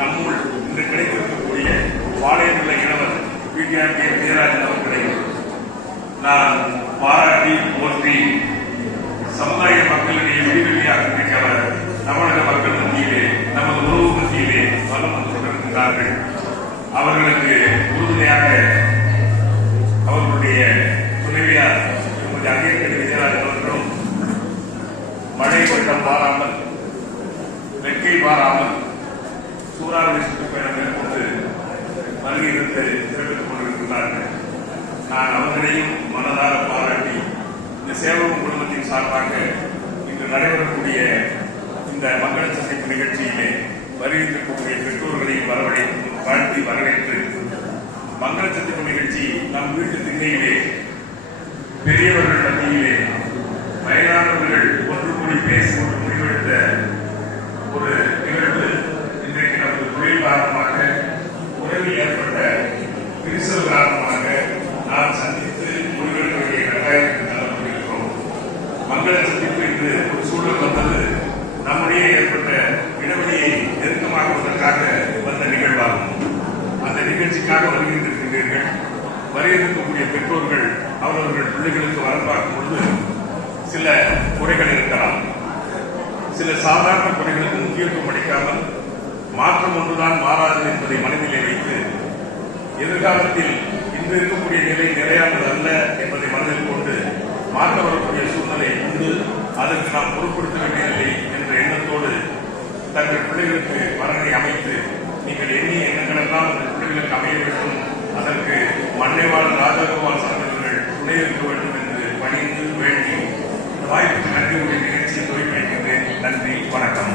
நம்முள் இன்று கிடைத்திருக்கக்கூடிய பாளையமுள்ள இளவர் பிடிஆர் கே வீரராஜன் அவர்களை நான் பாராட்டி போற்றி சமுதாய மக்களிடையே விடிவெளியாக கிடைக்கவர் தமிழக மக்கள் மத்தியிலே நமது உறவு மத்தியிலே வலம் வந்து கொண்டிருக்கிறார்கள். அவர்களுக்கு உறுதுணையாக அவர்களுடைய துணைவியார் திருமதி அங்கேற்கனவே விஜயராஜன் அவர்களும் மழை வெள்ளம் பாராமல் வெக்கை பாராமல் சூறாவளி சுற்றுப்பயணம் மேற்கொண்டு வருகிறது சிறப்பித்துக் கொண்டிருக்கிறார்கள். நான் அவர்களையும் மனதார பாராட்டி இந்த சேவகம் குடும்பத்தின் சார்பாக இன்று நடைபெறக்கூடிய இந்த மங்கள சந்திப்பு நிகழ்ச்சியிலே வருகின்றக்கூடிய பெற்றோர்களையும் வாழ்த்தி வரவேற்று மங்கள சந்திப்பு நிகழ்ச்சி நம் வீட்டு திண்ணையிலே பெரியவர்கள் மத்தியிலே வயதானவர்கள் ஒன்று கூடி பேசிக்கொண்டு முடிவெடுத்த ஒரு நிகழ்வு. இன்றைக்கு நமது தொழில் காரணமாக உறவில் ஏற்பட்ட விரிசல் காரணமாக நாம் சந்தித்து முடிவெடுக்க வேண்டிய கட்டாயத்துக்கு தள்ளப்பட்டிருக்கிறோம். மங்கள சந்திப்பு என்று ஒரு சூழல் வந்தது நம்முடைய ஏற்பட்ட இடைவெளியை நெருக்கமாக்குவதற்காக வந்த நிகழ்வாகும். அந்த நிகழ்ச்சிக்காக வருகின்றிருக்கின்றீர்கள். வருகின்றக்கூடிய பெற்றோர்கள் அவரவர்கள் பிள்ளைகளுக்கு வரம் பார்க்கும் பொழுது சில குறைகள் இருக்கலாம். சில சாதாரண குறைகளுக்கு முக்கியத்துவம் அளிக்காமல் மாற்றம் ஒன்றுதான் மாறாது என்பதை மனதிலே வைத்து எதிர்காலத்தில் இன்று இருக்கக்கூடிய நிலை நிறையானது அல்ல என்பதை மனதில் கொண்டு மாற்ற வரக்கூடிய சூழ்நிலை உண்டு, அதற்கு நாம் பொருட்படுத்த வேண்டியதில்லை என்ற எண்ணத்தோடு தங்கள் பிள்ளைகளுக்கு வரனை அமைத்து நீங்கள் எண்ணிய எண்ணங்களெல்லாம் அந்த பிள்ளைகளுக்கு அமைய வேண்டும், அதற்கு மண்ணைவாழ் ராஜகோபால் சார்ந்தவர்கள் துணை இருக்க வேண்டும் என்று பணிந்து வேண்டி வாய்ப்புக்கு நன்றி உடைய நிகழ்ச்சியை துவக்கி வைக்கின்றேன். நன்றி, வணக்கம்.